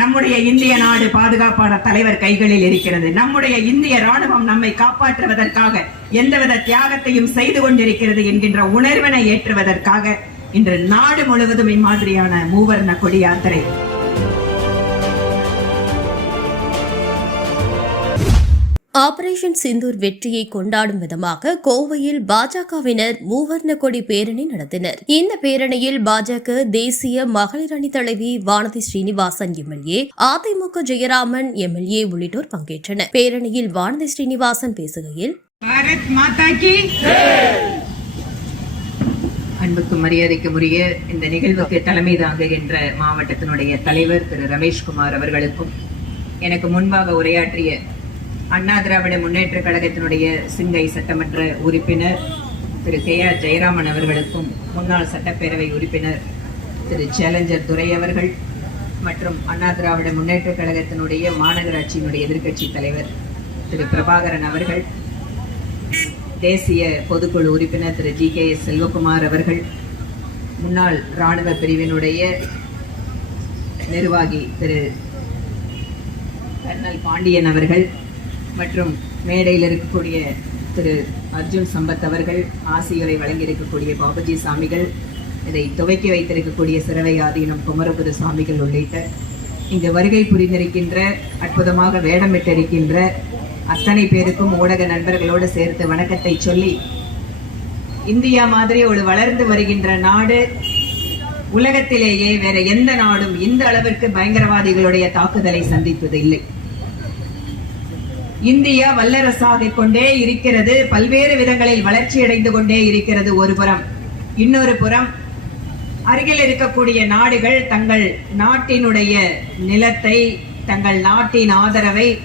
நம்முடைய இந்திய நாடு பாதுகாப்பான தலைவர் கைகளில் இருக்கிறது. நம்முடைய இந்திய ராணுவம் நம்மை காப்பாற்றுவதற்காக எந்தவித தியாகத்தையும் செய்து கொண்டிருக்கிறது என்கின்ற உணர்வினை ஏற்றுவதற்காக இன்று நாடு முழுவதும் இம்மாதிரியான மூவர்ண கொடி யாத்திரை ஆபரேஷன் சிந்தூர் வெற்றியை கொண்டாடும் விதமாக கோவையில் பாஜகவினர் மூவர்ண கொடி பேரணி நடத்தினர். இந்த பேரணியில் பாஜக தேசிய மகளிர் அணி தலைவி வானதி ஸ்ரீனிவாசன் எம்எல்ஏ அதிமுக ஜெயராமன் எம்எல்ஏ உள்ளிட்டோர் பங்கேற்றனர். பேரணியில் வானதி ஸ்ரீனிவாசன் பேசுகையில் அன்புக்கு மரியாதைக்கு உரிய இந்த நிகழ்வுக்கு தலைமை தாங்குகின்ற மாவட்டத்தினுடைய தலைவர் திரு ரமேஷ்குமார் அவர்களுக்கும் எனக்கு முன்பாக உரையாற்றிய அண்ணா திராவிட முன்னேற்ற கழகத்தினுடைய சிங்கை சட்டமன்ற உறுப்பினர் திரு கே ஆர் ஜெயராமன் அவர்களுக்கும் முன்னாள் சட்டப்பேரவை உறுப்பினர் திரு சேலஞ்சர் துரை அவர்கள் மற்றும் அண்ணா திராவிட முன்னேற்ற கழகத்தினுடைய மாநகராட்சியினுடைய எதிர்க்கட்சி தலைவர் திரு பிரபாகரன் அவர்கள் தேசிய பொதுக்குழு உறுப்பினர் திரு ஜி கே எஸ் செல்வகுமார் அவர்கள் முன்னாள் ராணுவ பிரிவினுடைய நிர்வாகி திரு கர்னல் பாண்டியன் அவர்கள் மற்றும் மேடையில் இருக்கக்கூடிய திரு அர்ஜுன் சம்பத் அவர்கள் ஆசியுரை வழங்கியிருக்கக்கூடிய பாபுஜி சாமிகள் இதை துவக்கி வைத்திருக்கக்கூடிய சிறவை ஆதீனம் குமரபுர சாமிகள் உள்ளிட்ட இங்கு வருகை புரிந்திருக்கின்ற அற்புதமாக வேடமிட்டிருக்கின்ற அத்தனை பேருக்கும் ஊடக நண்பர்களோடு சேர்த்து வணக்கத்தை சொல்லி இந்தியா மாதிரி ஒரு வளர்ந்து வருகின்ற நாடு உலகத்திலேயே வேற எந்த நாடும் இந்த அளவிற்கு பயங்கரவாதிகளுடைய தாக்குதலை சந்தித்தது இல்லை இந்தியா வல்லரசாக கொண்டே இருக்கிறது பல்வேறு விதங்களில் வளர்ச்சி அடைந்து கொண்டே இருக்கிறது ஒரு புறம். இன்னொரு புறம் அருகில் இருக்கக்கூடிய நாடுகள் தங்கள் நாட்டினுடைய நிலத்தை தங்கள் நாட்டின் ஆதரவை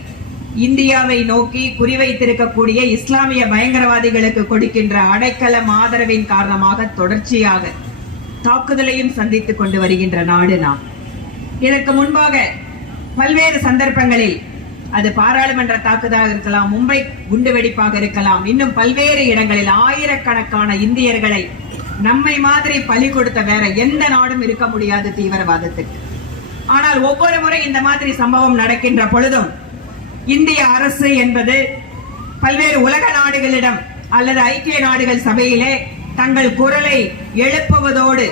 இந்தியாவை நோக்கி குறிவைத்திருக்கக்கூடிய இஸ்லாமிய பயங்கரவாதிகளுக்கு கொடுக்கின்ற அடைக்கலம் ஆதரவின் காரணமாக தொடர்ச்சியாக தாக்குதலையும் சந்தித்துக் கொண்டு வருகின்ற நாடு நாம். இதற்கு முன்பாக பல்வேறு சந்தர்ப்பங்களில் அது பாராளுமன்ற தாக்குதலாக இருக்கலாம் மும்பை குண்டுவெடிப்பாக இருக்கலாம் இன்னும் பல்வேறு இடங்களில் ஆயிரக்கணக்கான இந்தியர்களை நம்மை மாதிரி பலி கொடுத்த வேற எந்த நாடும் இருக்க முடியாது தீவிரவாதத்துக்கு ஆனால் ஒவ்வொரு முறை இந்த மாதிரி சம்பவம் நடக்கின்ற பொழுதும் இந்திய அரசு என்பது பல்வேறு உலக நாடுகளிடம் அல்லது ஐக்கிய நாடுகள் சபையிலே தங்கள் குரலை எழுப்புவதோடு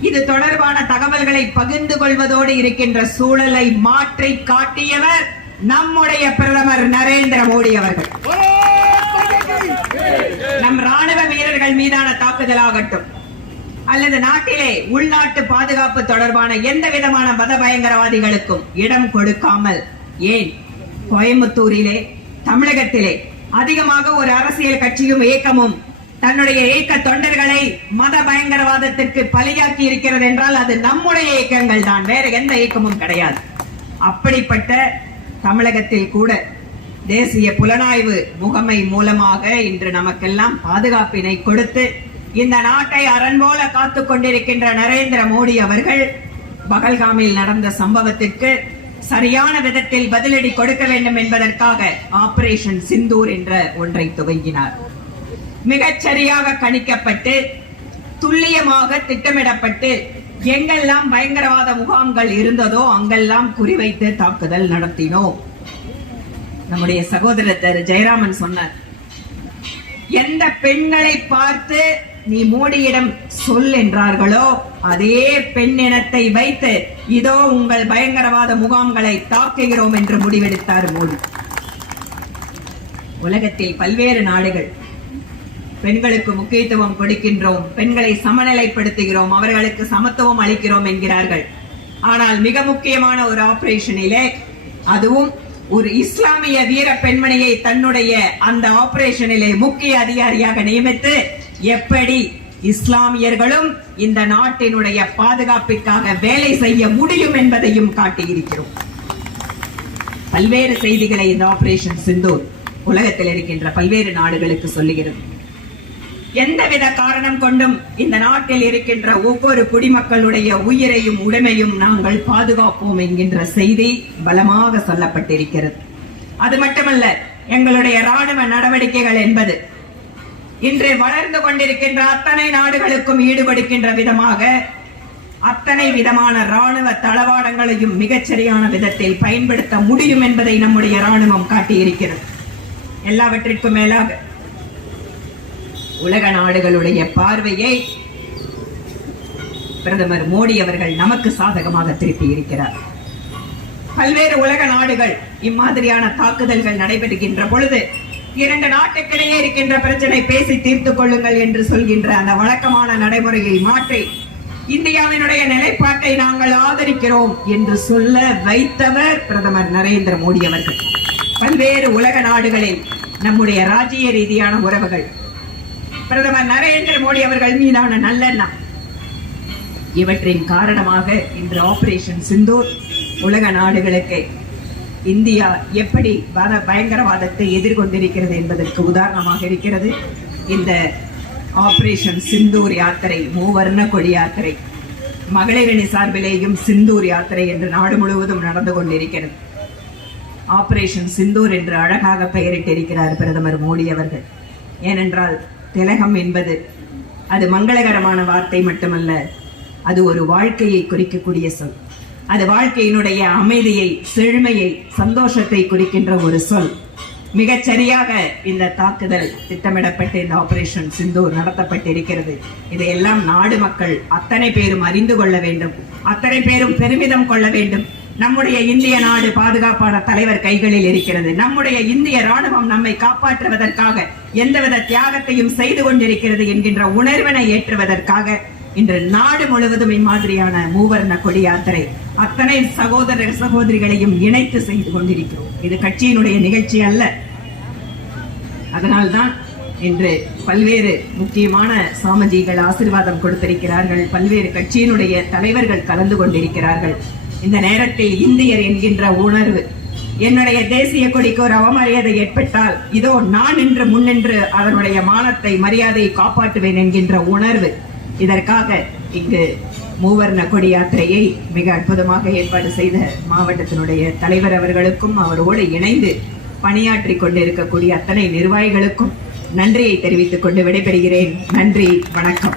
இது தொடர்பான தகவல்களை பகிர்ந்து கொள்வதோடு இருக்கின்ற சூழலை மாற்றி காட்டியவர் நம்முடைய பிரதமர் நரேந்திர மோடி அவர்கள். நம் ராணுவ வீரர்கள் மீதான தாக்குதலாகட்டும் அல்லது நாட்டிலே உள்நாட்டு பாதுகாப்பு தொடர்பான எந்த விதமான மத பயங்கரவாதிகளுக்கும் இடம் கொடுக்காமல் ஏன் கோயம்புத்தூரிலே தமிழகத்திலே அதிகமாக ஒரு அரசியல் கட்சியும் இயக்கமும் தன்னுடைய இயக்க தொண்டர்களை மத பயங்கரவாதத்திற்கு பலியாக்கி இருக்கிறது என்றால் அது நம்முடைய இயக்கங்கள் தான் வேற எந்த இயக்கமும் கிடையாது. அப்படிப்பட்ட தமிழகத்தில் கூட தேசிய புலனாய்வு முகமை மூலமாக இன்று நமக்கெல்லாம் பாதுகாப்பினை கொடுத்து இந்த நாட்டை அரண் போல காத்து கொண்டிருக்கின்ற நரேந்திர மோடி அவர்கள் பகல்காமில் நடந்த சம்பவத்திற்கு சரியான விதத்தில் பதிலடி கொடுக்க வேண்டும் என்பதற்காக ஆபரேஷன் சிந்தூர் என்ற ஒன்றை துவங்கினார். மிகச் சரியாக கணிக்கப்பட்டு துல்லியமாக திட்டமிடப்பட்டு எங்கெல்லாம் பயங்கரவாத முகாம்கள் இருந்ததோ அங்கெல்லாம் குறிவைத்து தாக்குதல் நடத்தினோம். நம்முடைய சகோதரர் திரு ஜெயராமன் சொன்னார் எந்த பெண்களை பார்த்து நீ மோடியிடம் சொல் என்றார்களோ அதே பெண்ணினத்தை வைத்து இதோ உங்கள் பயங்கரவாத முகாம்களை தாக்குகிறோம் என்று முடிவெடுத்தார் மோடி. உலகத்தில் பல்வேறு நாடுகள் பெண்களுக்கு முக்கியத்துவம் கொடுக்கின்றோம். பெண்களை சமநிலைப்படுத்துகிறோம். அவர்களுக்கு சமத்துவம் அளிக்கிறோம் என்கிறார்கள். ஆனால் மிக முக்கியமான ஒரு ஆபரேஷனிலே அதுவும் ஒரு இஸ்லாமிய வீர பெண்மணியை தன்னுடைய அந்த ஆபரேஷனிலே முக்கிய அதிகாரியாக நியமித்து எப்படி இஸ்லாமியர்களும் இந்த நாட்டினுடைய பாதுகாப்பிற்காக வேலை செய்ய முடியும் என்பதையும் காட்டியிருக்கிறோம். பல்வேறு செய்திகளை இந்த ஆபரேஷன் சிந்தூர் உலகத்தில் இருக்கின்ற பல்வேறு நாடுகளுக்கு சொல்லுகிறது. எந்தவித காரணம் கொண்டும் இந்த நாட்டில் இருக்கின்ற ஒவ்வொரு குடிமக்களுடைய உயிரையும் உடைமையும் நாங்கள் பாதுகாப்போம் என்கின்ற செய்தி பலமாக சொல்லப்பட்டிருக்கிறது. அது மட்டுமல்ல எங்களுடைய ராணுவ நடவடிக்கைகள் என்பது இன்று வளர்ந்து கொண்டிருக்கின்ற அத்தனை நாடுகளுக்கும் ஈடுபடுகின்ற விதமாக அத்தனை விதமான ராணுவ தளவாடங்களையும் மிகச்சரியான விதத்தில் பயன்படுத்த முடியும் என்பதை நம்முடைய ராணுவம் காட்டியிருக்கிறது. எல்லாவற்றிற்கும் மேலாக உலக நாடுகளுடைய பார்வையை பிரதமர் மோடி அவர்கள் நமக்கு சாதகமாக திருப்பி இருக்கிறார். பல்வேறு உலக நாடுகள் இம்மாதிரியான தாக்குதல்கள் நடைபெறுகின்ற பொழுது இரண்டு நாட்டுக்கிடையே இருக்கின்ற பிரச்சனை பேசி தீர்த்துக் கொள்ளுங்கள் என்று சொல்கின்ற அந்த வழக்கமான நடைமுறையை மாற்றி இந்தியாவினுடைய நிலைப்பாட்டை நாங்கள் ஆதரிக்கிறோம் என்று சொல்ல வைத்தவர் பிரதமர் நரேந்திர மோடி அவர்கள். பல்வேறு உலக நாடுகளில் நம்முடைய ராஜ்ய ரீதியான உறவுகள் பிரதமர் நரேந்திர மோடி அவர்கள் மீதான நல்லெண்ணம். இவற்றின் காரணமாக இன்று ஆபரேஷன் சிந்தூர் உலக நாடுகளுக்கு இந்தியா எப்படி வத பயங்கரவாதத்தை எதிர்கொண்டிருக்கிறது என்பதற்கு உதாரணமாக இருக்கிறது. இந்த ஆபரேஷன் சிந்தூர் யாத்திரை மூவர்ண கொடி யாத்திரை மகளிரணி சார்பிலேயும் சிந்தூர் யாத்திரை என்று நாடு முழுவதும் நடந்து கொண்டிருக்கிறது. ஆபரேஷன் சிந்தூர் என்று அழகாக பெயரிட்டிருக்கிறார் பிரதமர் மோடி அவர்கள். ஏனென்றால் திலகம் என்பது அது மங்களகரமான வார்த்தை மட்டுமல்ல அது ஒரு வாழ்க்கையை குறிக்கக்கூடிய சொல். அது வாழ்க்கையினுடைய அமைதியை செழுமையை சந்தோஷத்தை குறிக்கின்ற ஒரு சொல். மிகச் சரியாக இந்த தாக்குதல் திட்டமிடப்பட்டு இந்த ஆபரேஷன் சிந்தூர் நடத்தப்பட்டிருக்கிறது. இதையெல்லாம் நாடு மக்கள் அத்தனை பேரும் அறிந்து கொள்ள வேண்டும். அத்தனை பேரும் பெருமிதம் கொள்ள வேண்டும். நம்முடைய இந்திய நாடு பாதுகாப்பான தலைவர் கைகளில் இருக்கிறது. நம்முடைய இந்திய ராணுவம் நம்மை காப்பாற்றுவதற்காக எந்தவித தியாகத்தையும் செய்து கொண்டிருக்கிறது என்கின்ற உணர்வினை ஏற்றுவதற்காக இன்று நாடு முழுவதும் இம்மாதிரியான மூவர்ண கொடி யாத்திரை அத்தனை சகோதர சகோதரிகளையும் இணைத்து செய்து கொண்டிருக்கிறோம். இது கட்சியினுடைய நிகழ்ச்சி அல்ல. அதனால்தான் இன்று பல்வேறு முக்கியமான சாமஜிகள் ஆசீர்வாதம் கொடுத்திருக்கிறார்கள். பல்வேறு கட்சியினுடைய தலைவர்கள் கலந்து கொண்டிருக்கிறார்கள். இந்த நேரத்தில் இந்தியர் என்கின்ற உணர்வு என்னுடைய தேசிய கொடிக்கு ஒரு அவமரியாதை ஏற்பட்டால் இதோ நான் என்று முன்னின்று அதனுடைய மானத்தை மரியாதையை காப்பாற்றுவேன் என்கின்ற உணர்வு. இதற்காக இங்கு மூவர்ண கொடி யாத்திரையை மிக அற்புதமாக ஏற்பாடு செய்த மாவட்டத்தினுடைய தலைவர் அவர்களுக்கும் அவரோடு இணைந்து பணியாற்றி கொண்டிருக்கக்கூடிய அத்தனை நிர்வாகிகளுக்கும் நன்றியை தெரிவித்துக் கொண்டு விடைபெறுகிறேன். நன்றி வணக்கம்.